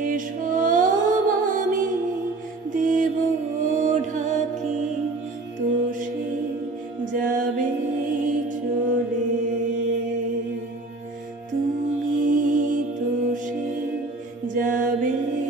সেসব আমি দেব ঢাকি যাবে চলে। তুমি যাবে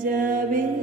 যাবে